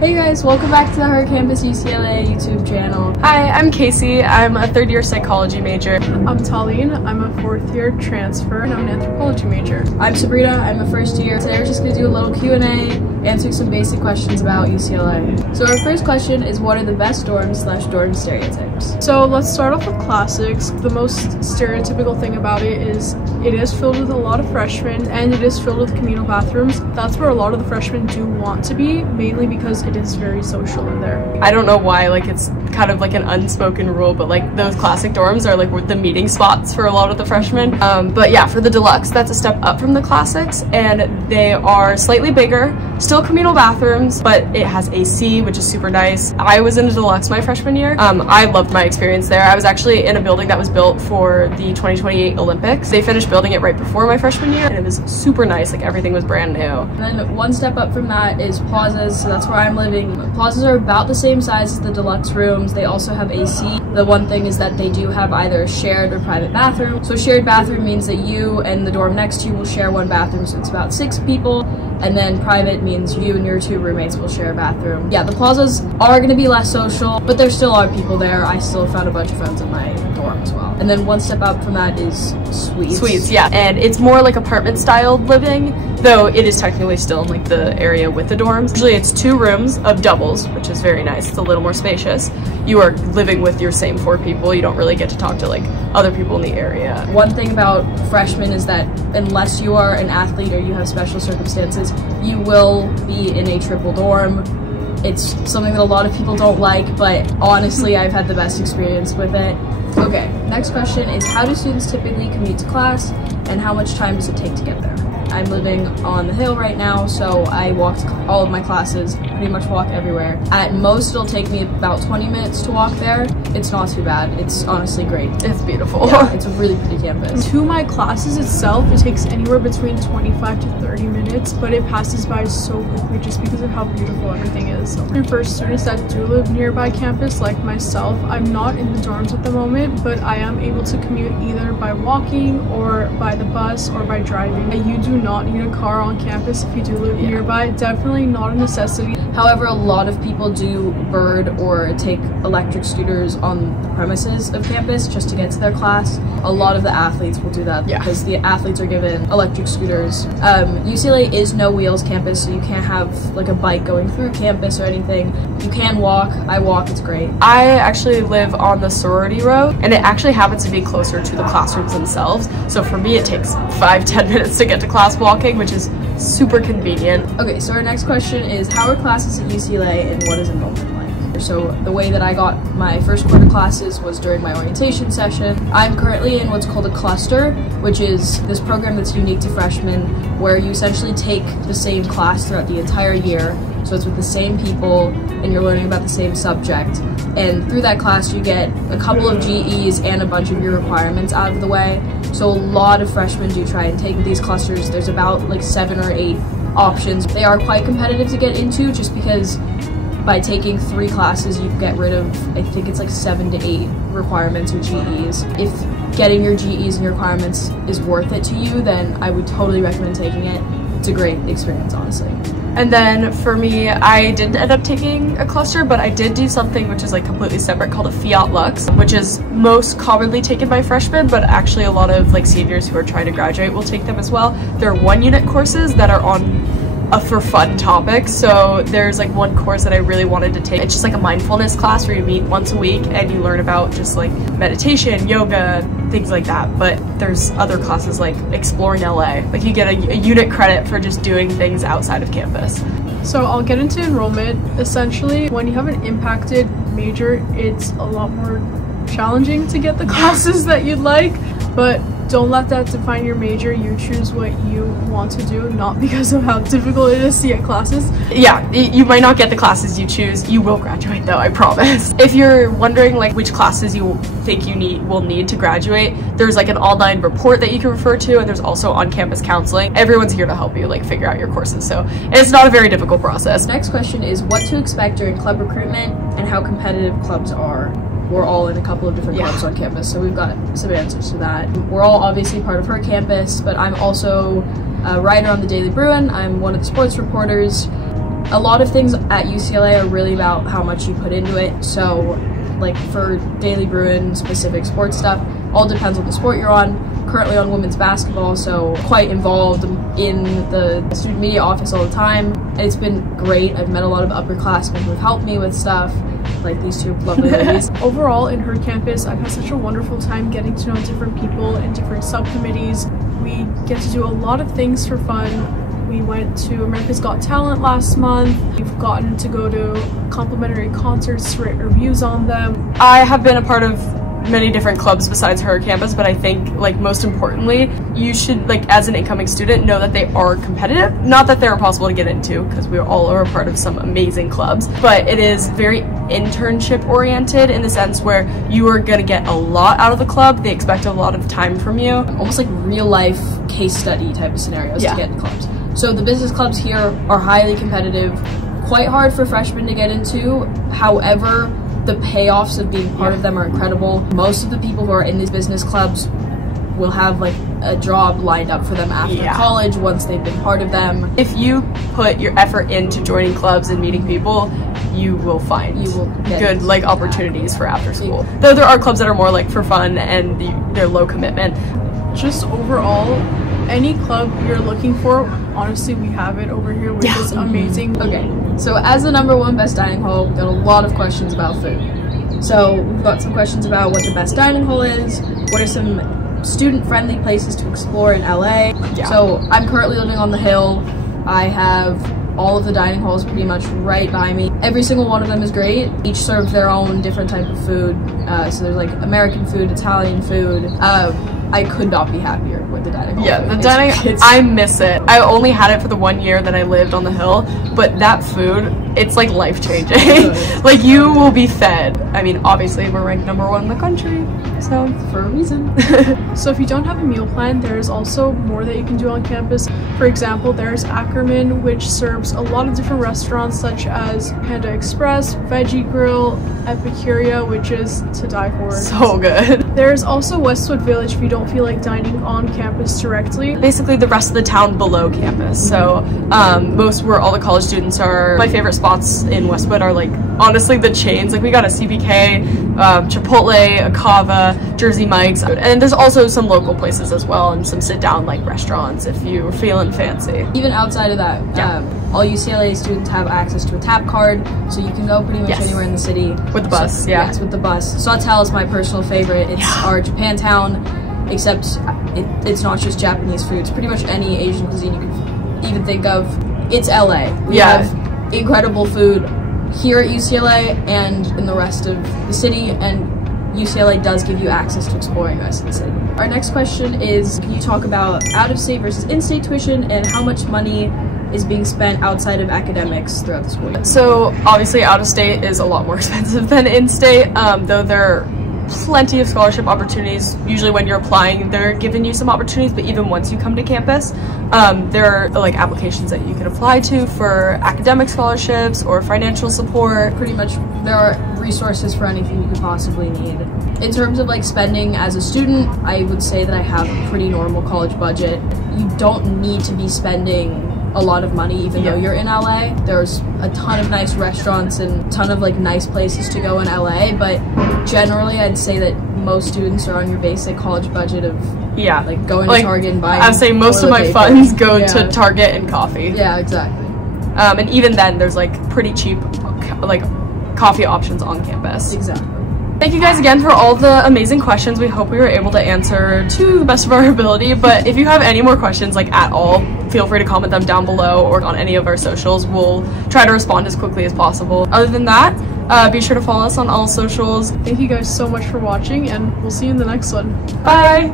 Hey guys, welcome back to the Her Campus UCLA YouTube channel. Hi, I'm Casey. I'm a third-year psychology major. I'm Talene. I'm a fourth-year transfer and I'm an anthropology major. I'm Sabrina. I'm a first year. Today we're just going to do a little Q&A, answering some basic questions about UCLA. So our first question is, what are the best dorm stereotypes? So let's start off with classics. The most stereotypical thing about it is filled with a lot of freshmen and it is filled with communal bathrooms. That's where a lot of the freshmen do want to be, mainly because it is very social in there. I don't know why, like, it's kind of like an unspoken rule, but like those classic dorms are like the meeting spots for a lot of the freshmen. But yeah, for the deluxe, that's a step up from the classics, and they are slightly bigger, still communal bathrooms, but it has AC, which is super nice. I was in a deluxe my freshman year. I loved my experience there. I was actually in a building that was built for the 2028 Olympics. They finished building it right before my freshman year, and it was super nice. Like, everything was brand new. And then one step up from that is plazas. So that's where I'm living. Plazas are about the same size as the deluxe rooms. They also have AC. The one thing is that they do have either shared or private bathroom. So shared bathroom means that you and the dorm next to you will share one bathroom, so it's about 6 people. And then private means you and your 2 roommates will share a bathroom. Yeah, the plazas are going to be less social, but there still are people there. I still found a bunch of friends in my dorm as well. And then one step up from that is suites. Suites, yeah. And it's more like apartment style living, though it is technically still in like the area with the dorms. Usually it's 2 rooms of doubles, which is very nice. It's a little more spacious. You are living with your same 4 people. You don't really get to talk to like other people in the area. One thing about freshmen is that unless you are an athlete or you have special circumstances, you will be in a triple dorm. It's something that a lot of people don't like, but honestly, I've had the best experience with it. Okay, next question is, how do students typically commute to class, and how much time does it take to get there? I'm living on the hill right now, so I walk to all of my classes, pretty much walk everywhere. At most, it'll take me about 20 minutes to walk there. It's not too bad. It's honestly great. It's beautiful. Yeah, it's a really pretty campus. To my classes itself, it takes anywhere between 25 to 30 minutes, but it passes by so quickly just because of how beautiful everything is. And for students that do live nearby campus, like myself, I'm not in the dorms at the moment, but I am able to commute either by walking or by the bus or by driving. You do not need a car on campus if you do live nearby. Definitely not a necessity. However, a lot of people do bird or take electric scooters on the premises of campus just to get to their class. A lot of the athletes will do that because the athletes are given electric scooters. UCLA is no wheels campus, so you can't have like a bike going through campus or anything. You can walk. I walk. It's great. I actually live on the sorority road, and it actually happens to be closer to the classrooms themselves. So for me, it takes 5-10 minutes to get to class walking, which is super convenient. Okay, so our next question is, how are classes at UCLA and what is enrollment like? So the way that I got my first quarter classes was during my orientation session. I'm currently in what's called a cluster, which is this program that's unique to freshmen where you essentially take the same class throughout the entire year. So it's with the same people and you're learning about the same subject. And through that class you get a couple of GEs and a bunch of your requirements out of the way. So a lot of freshmen do try and take these clusters. There's about like 7 or 8 options. They are quite competitive to get into just because by taking 3 classes you get rid of, I think it's like 7 to 8 requirements or GEs. If getting your GEs and your requirements is worth it to you, then I would totally recommend taking it. It's a great experience, honestly. And then for me, I didn't end up taking a cluster, but I did do something which is like completely separate called a Fiat Lux, which is most commonly taken by freshmen, but actually a lot of like seniors who are trying to graduate will take them as well. They're 1-unit courses that are on for fun topics. So there's like one course that I really wanted to take. It's just like a mindfulness class where you meet once a week and you learn about just like meditation, yoga, things like that. But there's other classes like exploring LA. Like you get a unit credit for just doing things outside of campus. So I'll get into enrollment. Essentially, when you have an impacted major, it's a lot more challenging to get the classes that you'd like, but don't let that define your major. You choose what you want to do, not because of how difficult it is to get classes. Yeah, you might not get the classes you choose. You will graduate though, I promise. If you're wondering like which classes you think you will need to graduate, there's like an online report that you can refer to, and there's also on-campus counseling. Everyone's here to help you like figure out your courses, so it's not a very difficult process. Next question is, what to expect during club recruitment and how competitive clubs are. We're all in a couple of different clubs on campus, so we've got some answers to that. We're all obviously part of Her Campus, but I'm also a writer on the Daily Bruin. I'm one of the sports reporters. A lot of things at UCLA are really about how much you put into it. So like for Daily Bruin specific sports stuff, all depends on the sport you're on. Currently on women's basketball, so quite involved in the student media office all the time. And it's been great. I've met a lot of upperclassmen who have helped me with stuff, like these two lovely ladies. Overall, in her campus, I've had such a wonderful time getting to know different people and different subcommittees. We get to do a lot of things for fun. We went to America's Got Talent last month. We've gotten to go to complimentary concerts to write reviews on them. I have been a part of many different clubs besides her campus, but I think like most importantly, you should, like as an incoming student, know that they are competitive. Not that they're impossible to get into, because we all are a part of some amazing clubs, but it is very internship oriented in the sense where you are going to get a lot out of the club. They expect a lot of time from you. Almost like real life case study type of scenarios to get into clubs. So the business clubs here are highly competitive, quite hard for freshmen to get into. However, the payoffs of being part of them are incredible. Most of the people who are in these business clubs will have like a job lined up for them after college once they've been part of them. If you put your effort into joining clubs and meeting people, you will find good like opportunities for after school. Though there are clubs that are more like for fun and they're low commitment. Just overall, any club you're looking for, honestly, we have it over here, which is amazing. Okay, so as the #1 best dining hall, we've got a lot of questions about food. So we've got some questions about what the best dining hall is, what are some student-friendly places to explore in LA. So I'm currently living on the Hill. I have all of the dining halls pretty much right by me. Every single one of them is great. Each serves their own different type of food. So there's like American food, Italian food. I could not be happier with the dining hall. Yeah, the dining, I miss it. I only had it for the 1 year that I lived on the Hill, but that food, it's like life-changing. Like you will be fed. I mean, obviously we're ranked #1 in the country, so for a reason. So if you don't have a meal plan, there's also more that you can do on campus. For example, there's Ackerman, which serves a lot of different restaurants such as Panda Express, Veggie Grill, Epicuria, which is to die for. So good. There's also Westwood Village if you don't feel like dining on campus directly. Basically the rest of the town below campus. So most where all the college students are. My favorite spots in Westwood are like honestly the chains. Like we got a CBK, Chipotle, a Cava, Jersey Mike's, and there's also some local places as well and some sit down like restaurants if you're feeling fancy. Even outside of that, all UCLA students have access to a tap card, so you can go pretty much anywhere in the city. With the bus, Yes, with the bus. Sawtelle is my personal favorite. It's our Japantown, except it's not just Japanese food. It's pretty much any Asian cuisine you can even think of. It's LA. We have incredible food here at UCLA and in the rest of the city, and UCLA does give you access to exploring the rest of the city. Our next question is, can you talk about out-of-state versus in-state tuition and how much money is being spent outside of academics throughout the school year? So obviously out-of-state is a lot more expensive than in-state, though there are plenty of scholarship opportunities. Usually when you're applying, they're giving you some opportunities, but even once you come to campus, there are like applications that you can apply to for academic scholarships or financial support. Pretty much there are resources for anything you could possibly need. In terms of like spending as a student, I would say that I have a pretty normal college budget. You don't need to be spending a lot of money even though you're in LA. There's a ton of nice restaurants and a ton of like nice places to go in LA, but generally I'd say that most students are on your basic college budget of like going to Target and buying. I'd say most of my funds go to Target and coffee. Yeah, exactly. And even then there's like pretty cheap like coffee options on campus. Exactly. Thank you guys again for all the amazing questions. We hope we were able to answer to the best of our ability, but if you have any more questions like at all, feel free to comment them down below or on any of our socials. We'll try to respond as quickly as possible. Other than that, be sure to follow us on all socials. Thank you guys so much for watching, and we'll see you in the next one. Bye!